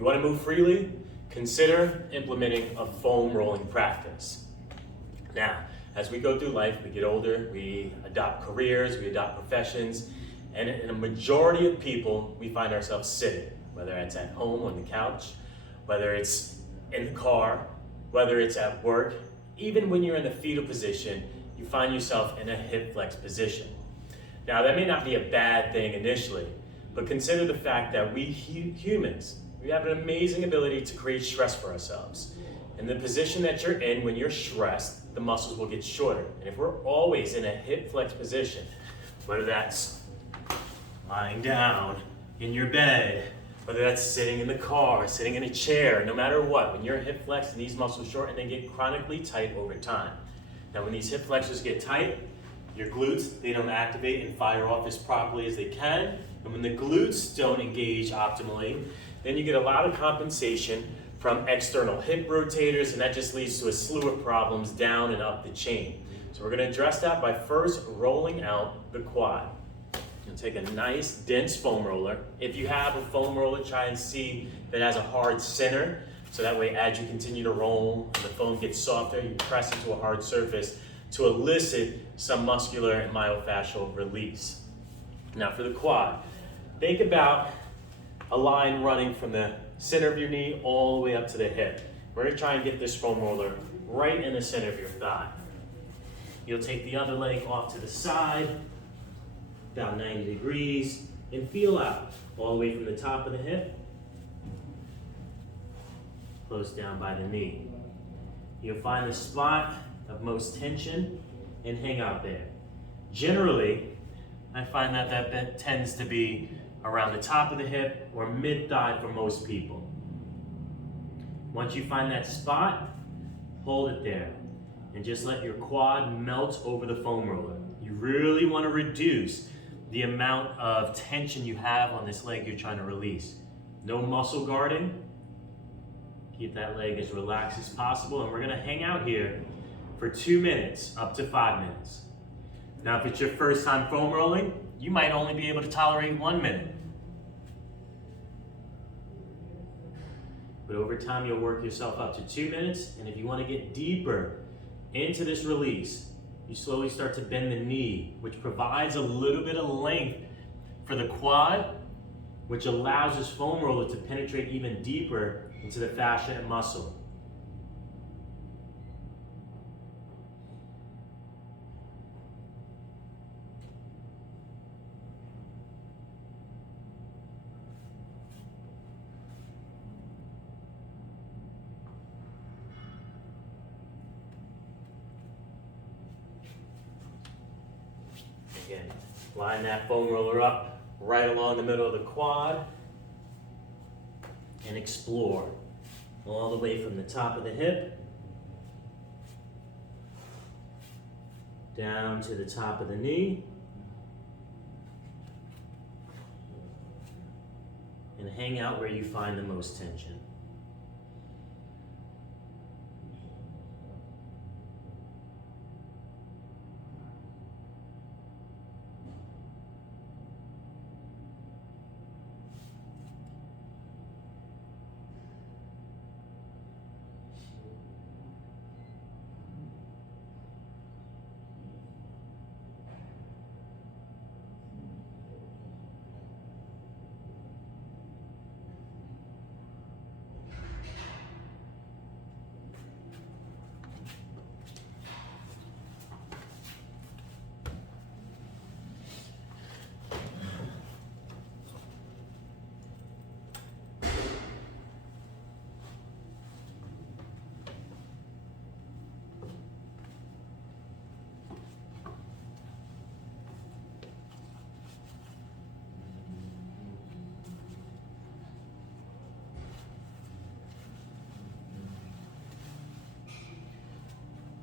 You want to move freely? Consider implementing a foam rolling practice. Now, as we go through life, we get older, we adopt careers, we adopt professions, and in a majority of people, we find ourselves sitting, whether it's at home on the couch, whether it's in the car, whether it's at work. Even when you're in the fetal position, you find yourself in a hip flex position. Now, that may not be a bad thing initially, but consider the fact that we humans, we have an amazing ability to create stress for ourselves. In the position that you're in, when you're stressed, the muscles will get shorter. And if we're always in a hip flex position, whether that's lying down in your bed, whether that's sitting in the car, sitting in a chair, no matter what, when you're hip flexed and these muscles shorten, they get chronically tight over time. Now, when these hip flexors get tight, your glutes, they don't activate and fire off as properly as they can. And when the glutes don't engage optimally, then you get a lot of compensation from external hip rotators, and that just leads to a slew of problems down and up the chain. So we're gonna address that by first rolling out the quad. You'll take a nice dense foam roller. If you have a foam roller, try and see if it has a hard center, so that way as you continue to roll and the foam gets softer, you press into a hard surface to elicit some muscular and myofascial release. Now for the quad, think about a line running from the center of your knee all the way up to the hip. We're gonna try and get this foam roller right in the center of your thigh. You'll take the other leg off to the side, about 90 degrees, and feel out all the way from the top of the hip, close down by the knee. You'll find the spot of most tension and hang out there. Generally, I find that tends to be around the top of the hip or mid-thigh for most people. Once you find that spot, hold it there and just let your quad melt over the foam roller. You really want to reduce the amount of tension you have on this leg you're trying to release. No muscle guarding. Keep that leg as relaxed as possible, and we're gonna hang out here for 2 minutes, up to 5 minutes. Now, if it's your first time foam rolling, you might only be able to tolerate 1 minute. But over time, you'll work yourself up to 2 minutes, and if you want to get deeper into this release, you slowly start to bend the knee, which provides a little bit of length for the quad, which allows this foam roller to penetrate even deeper into the fascia and muscle. Again, line that foam roller up right along the middle of the quad and explore all the way from the top of the hip down to the top of the knee and hang out where you find the most tension.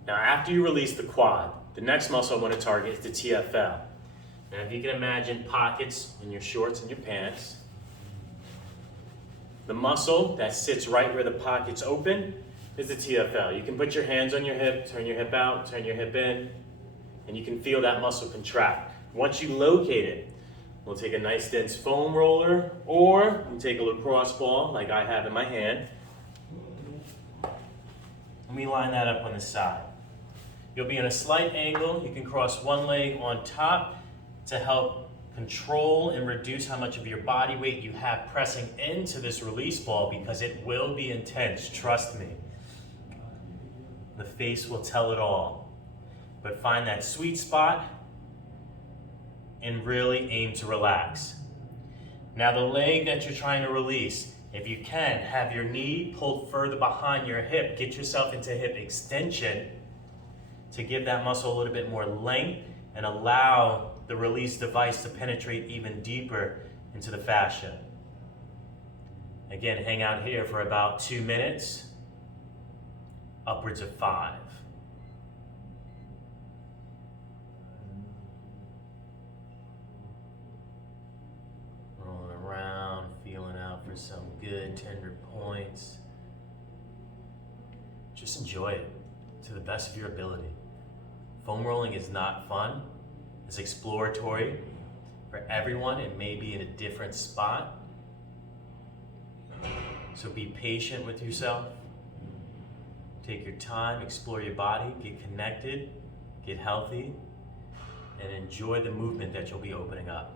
Now, after you release the quad, the next muscle I want to target is the TFL. Now, if you can imagine pockets in your shorts and your pants, the muscle that sits right where the pockets open is the TFL. You can put your hands on your hip, turn your hip out, turn your hip in, and you can feel that muscle contract. Once you locate it, We'll take a nice dense foam roller, or we take a lacrosse ball like I have in my hand, and we line that up on the side. You'll be in a slight angle. You can cross one leg on top to help control and reduce how much of your body weight you have pressing into this release ball, because it will be intense, trust me. The face will tell it all. But find that sweet spot and really aim to relax. Now the leg that you're trying to release, if you can, have your knee pulled further behind your hip. Get yourself into hip extension to give that muscle a little bit more length and allow the release device to penetrate even deeper into the fascia. Again, hang out here for about 2 minutes, upwards of 5. Rolling around, feeling out for some good tender points. Just enjoy it to the best of your ability. Foam rolling is not fun. It's exploratory. For everyone, it may be in a different spot. So be patient with yourself. Take your time, explore your body, get connected, get healthy, and enjoy the movement that you'll be opening up.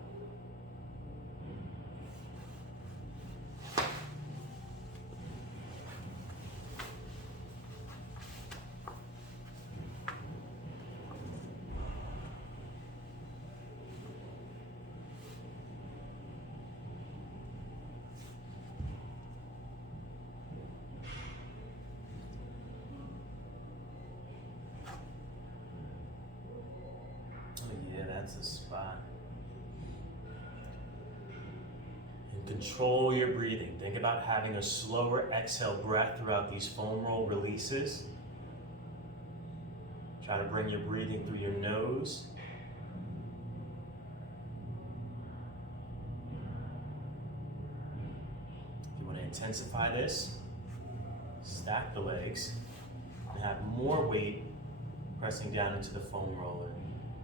That's the spot. And control your breathing. Think about having a slower exhale breath throughout these foam roll releases. Try to bring your breathing through your nose. If you want to intensify this, stack the legs and have more weight pressing down into the foam roller,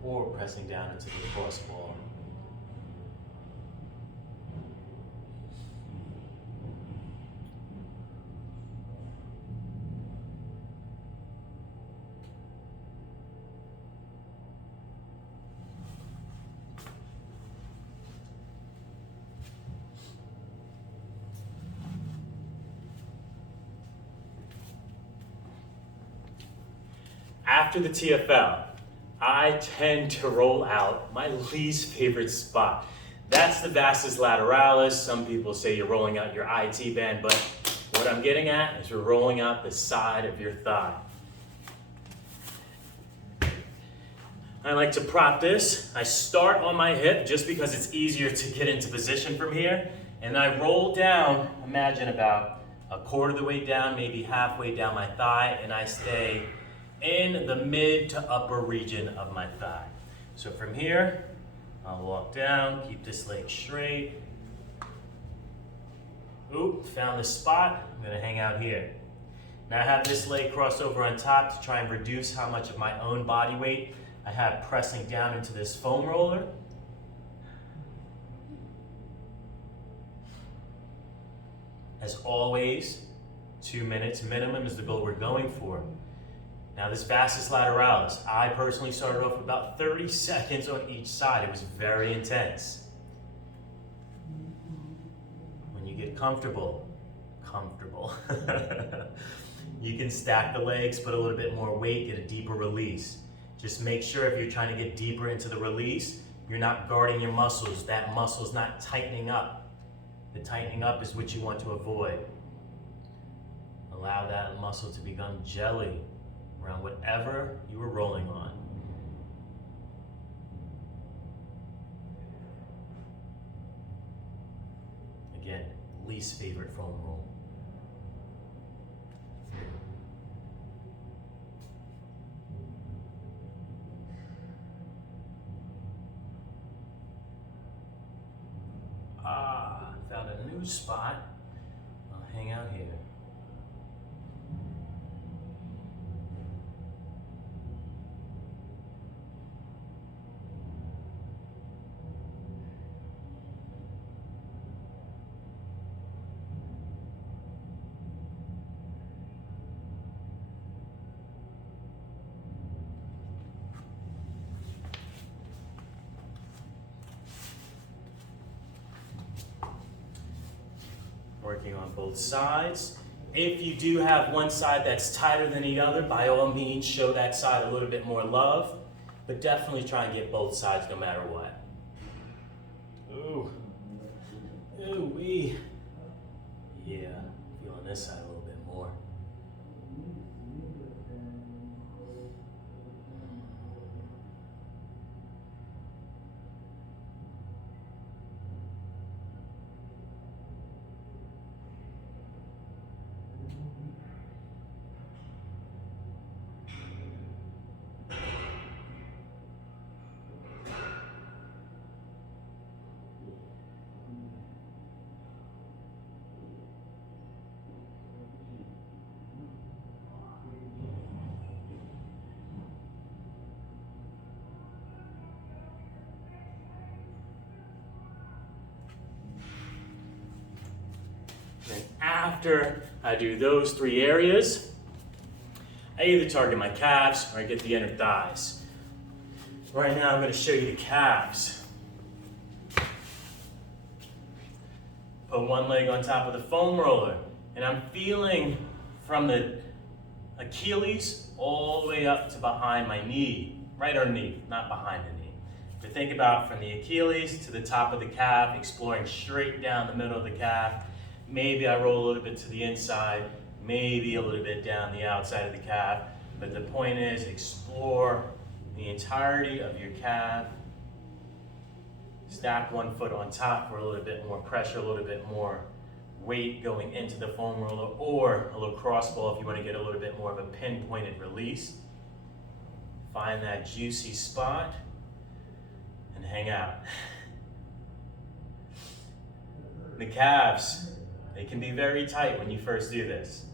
or pressing down into the lacrosse ball. After the TFL, I tend to roll out my least favorite spot. That's the vastus lateralis. Some people say you're rolling out your IT band, but what I'm getting at is you're rolling out the side of your thigh. I like to prop this. I start on my hip just because it's easier to get into position from here, and I roll down, imagine about a quarter of the way down, maybe halfway down my thigh, and I stay in the mid to upper region of my thigh. So from here, I'll walk down, keep this leg straight. Oop, found the spot. I'm gonna hang out here. Now I have this leg crossed over on top to try and reduce how much of my own body weight I have pressing down into this foam roller. As always, 2 minutes minimum is the goal we're going for. Now this vastus lateralis, I personally started off with about 30 seconds on each side. It was very intense. When you get comfortable, you can stack the legs, put a little bit more weight, get a deeper release. Just make sure if you're trying to get deeper into the release, you're not guarding your muscles. That muscle's not tightening up. The tightening up is what you want to avoid. Allow that muscle to become jelly around whatever you were rolling on. Again, least favorite foam roll. Found a new spot. I'll hang out here. working on both sides. If you do have one side that's tighter than the other, by all means, show that side a little bit more love, but definitely try and get both sides no matter what. Ooh. Ooh wee. Yeah, feeling this side a little bit more. And after I do those 3 areas, I either target my calves or I get the inner thighs. Right now I'm going to show you the calves. Put one leg on top of the foam roller, and I'm feeling from the Achilles all the way up to behind my knee, right underneath, not behind the knee. But think about from the Achilles to the top of the calf, exploring straight down the middle of the calf. Maybe I roll a little bit to the inside, maybe a little bit down the outside of the calf. But the point is, explore the entirety of your calf. Stack one foot on top for a little bit more pressure, a little bit more weight going into the foam roller, or a little crossball if you want to get a little bit more of a pinpointed release. Find that juicy spot and hang out. The calves, they can be very tight when you first do this.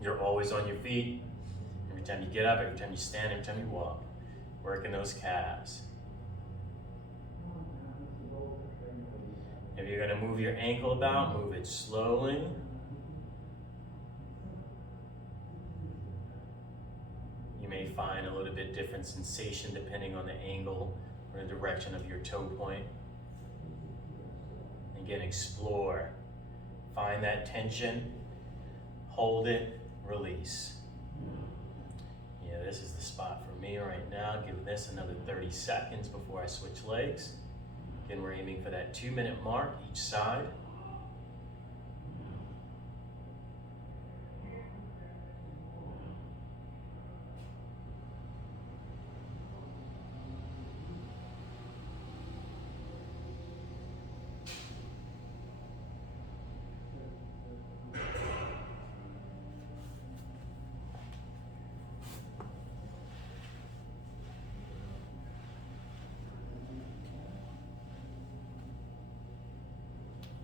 You're always on your feet. Every time you get up, every time you stand, every time you walk, working those calves. If you're going to move your ankle about, move it slowly. You may find a little bit different sensation depending on the angle or the direction of your toe point. Again, explore. Find that tension, hold it, release. Yeah, this is the spot for me right now. Give this another 30 seconds before I switch legs. Again, we're aiming for that 2-minute mark each side.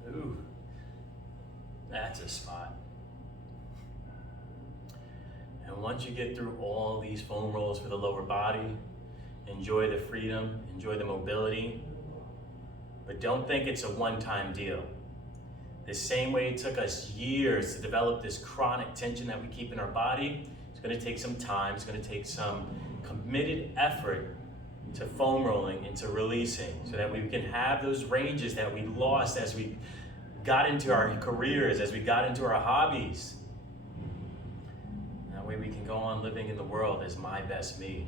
Ooh, that's a spot. And once you get through all these foam rolls for the lower body, enjoy the freedom, enjoy the mobility, but don't think it's a one-time deal. The same way it took us years to develop this chronic tension that we keep in our body, it's going to take some time, it's going to take some committed effort to foam rolling and to releasing so that we can have those ranges that we lost as we got into our careers, as we got into our hobbies. That way we can go on living in the world as my best me.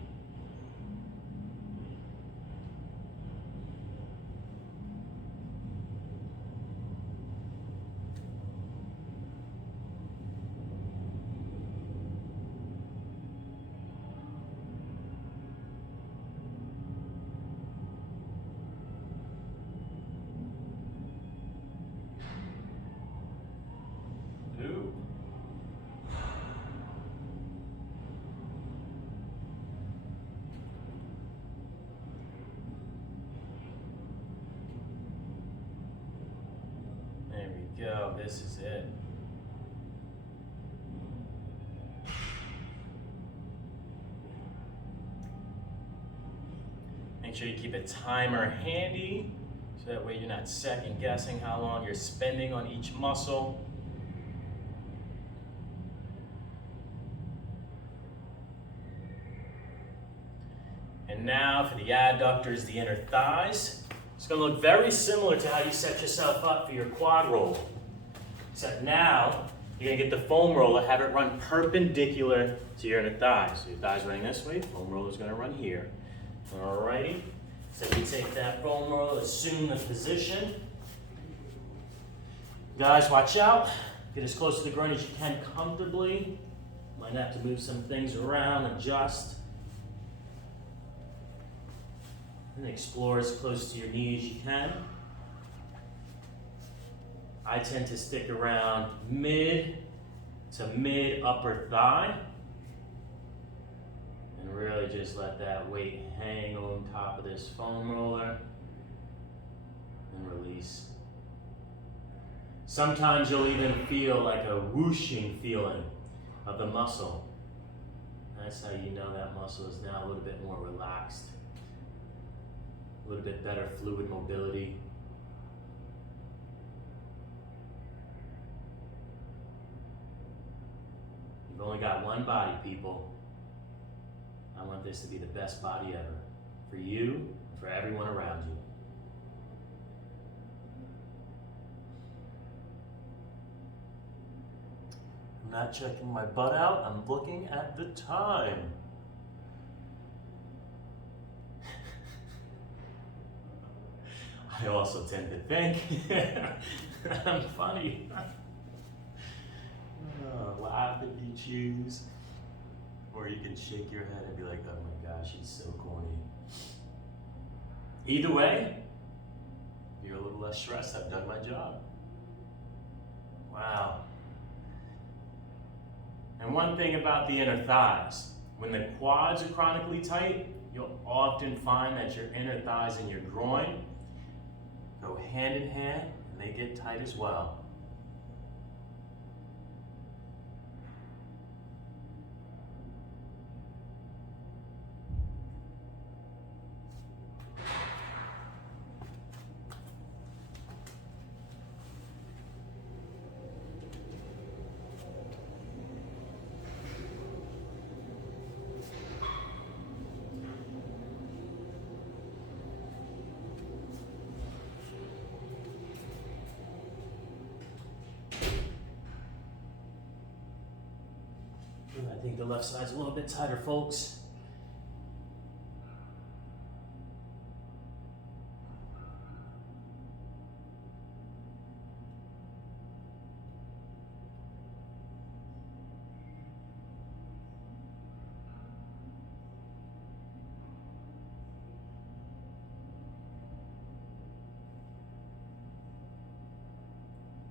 There we go, this is it. Make sure you keep a timer handy, so that way you're not second guessing how long you're spending on each muscle. And now for the adductors, the inner thighs. It's going to look very similar to how you set yourself up for your quad roll. Except now, you're gonna get the foam roller, have it run perpendicular to your inner thigh. So your thigh's running this way, foam roller's gonna run here. Alrighty, so you take that foam roller, assume the position. Guys, watch out. Get as close to the ground as you can comfortably. Might have to move some things around, adjust. And explore as close to your knee as you can. I tend to stick around mid to mid upper thigh. And really just let that weight hang on top of this foam roller. And release. Sometimes you'll even feel like a whooshing feeling of the muscle. That's how you know that muscle is now a little bit more relaxed. A little bit better fluid mobility. You've only got one body, people. I want this to be the best body ever. For you, and for everyone around you. I'm not checking my butt out, I'm looking at the time. I also tend to think I'm funny. Laugh if you choose. Or you can shake your head and be like, oh my gosh, he's so corny. Either way, you're a little less stressed. I've done my job. Wow. And one thing about the inner thighs, when the quads are chronically tight, you'll often find that your inner thighs and your groin go hand in hand and they get tight as well. I think the left side's a little bit tighter, folks.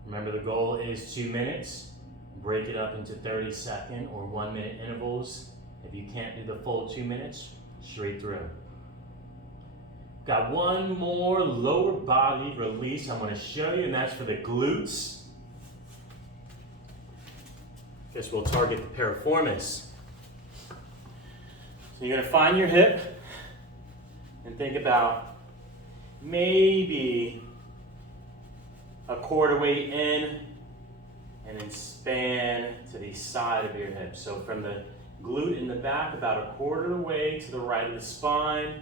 Remember, the goal is 2 minutes. Break it up into 30-second or 1-minute intervals. If you can't do the full 2 minutes, straight through. Got one more lower body release I'm going to show you, and that's for the glutes. Guess we'll target the piriformis. So you're going to find your hip and think about maybe a quarter weight in, and then span to the side of your hip. So from the glute in the back, about a quarter of the way to the right of the spine,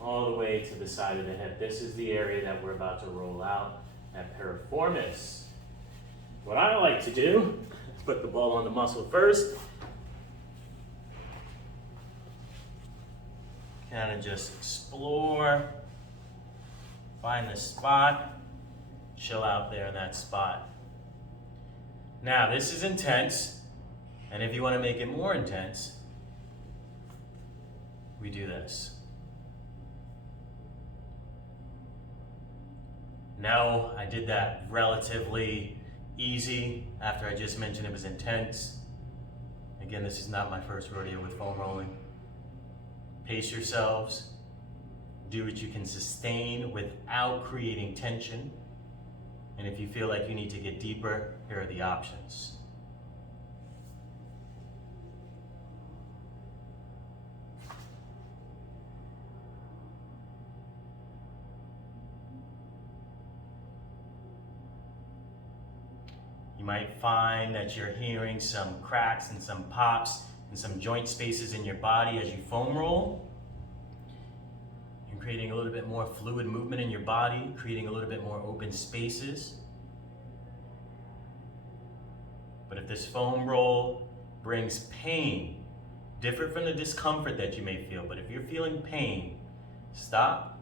all the way to the side of the hip. This is the area that we're about to roll out at piriformis. What I like to do is put the ball on the muscle first. Kind of just explore, find the spot, chill out there in that spot. Now, this is intense, and if you want to make it more intense, we do this. No, I did that relatively easy after I just mentioned it was intense. Again, this is not my first rodeo with foam rolling. Pace yourselves. Do what you can sustain without creating tension. And if you feel like you need to get deeper, here are the options. You might find that you're hearing some cracks and some pops and some joint spaces in your body as you foam roll. You're creating a little bit more fluid movement in your body, creating a little bit more open spaces. But if this foam roll brings pain, different from the discomfort that you may feel, but if you're feeling pain, stop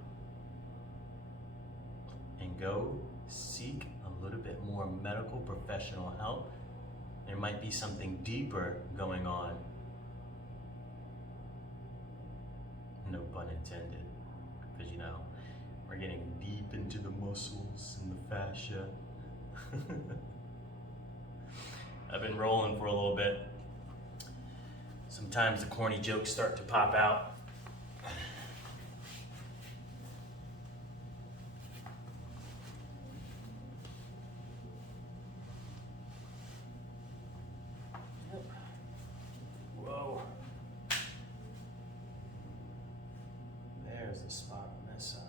and go seek a little bit more medical professional help. There might be something deeper going on. No pun intended, because we're getting deep into the muscles and the fascia. I've been rolling for a little bit. Sometimes the corny jokes start to pop out. Whoa. There's the spot on this side.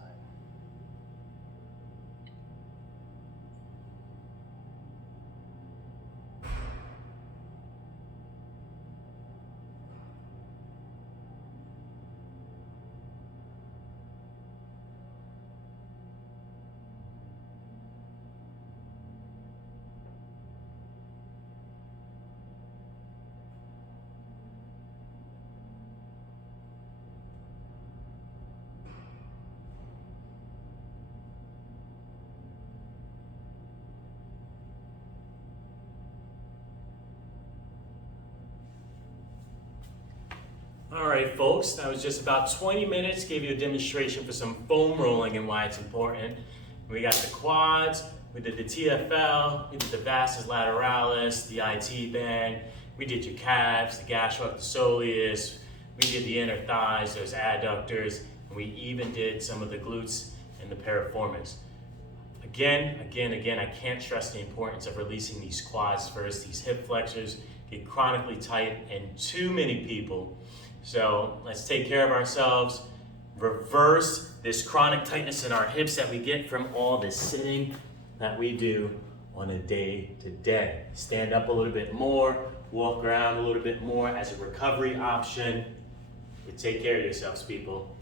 All right, folks, that was just about 20 minutes. Gave you a demonstration for some foam rolling and why it's important. We got the quads, we did the TFL, we did the vastus lateralis, the IT band, we did your calves, the gastrosoleus, we did the inner thighs, those adductors, and we even did some of the glutes and the piriformis. Again, I can't stress the importance of releasing these quads first. These hip flexors get chronically tight in too many people. So let's take care of ourselves, reverse this chronic tightness in our hips that we get from all this sitting that we do on a day-to-day. Stand up a little bit more, walk around a little bit more as a recovery option. You take care of yourselves, people.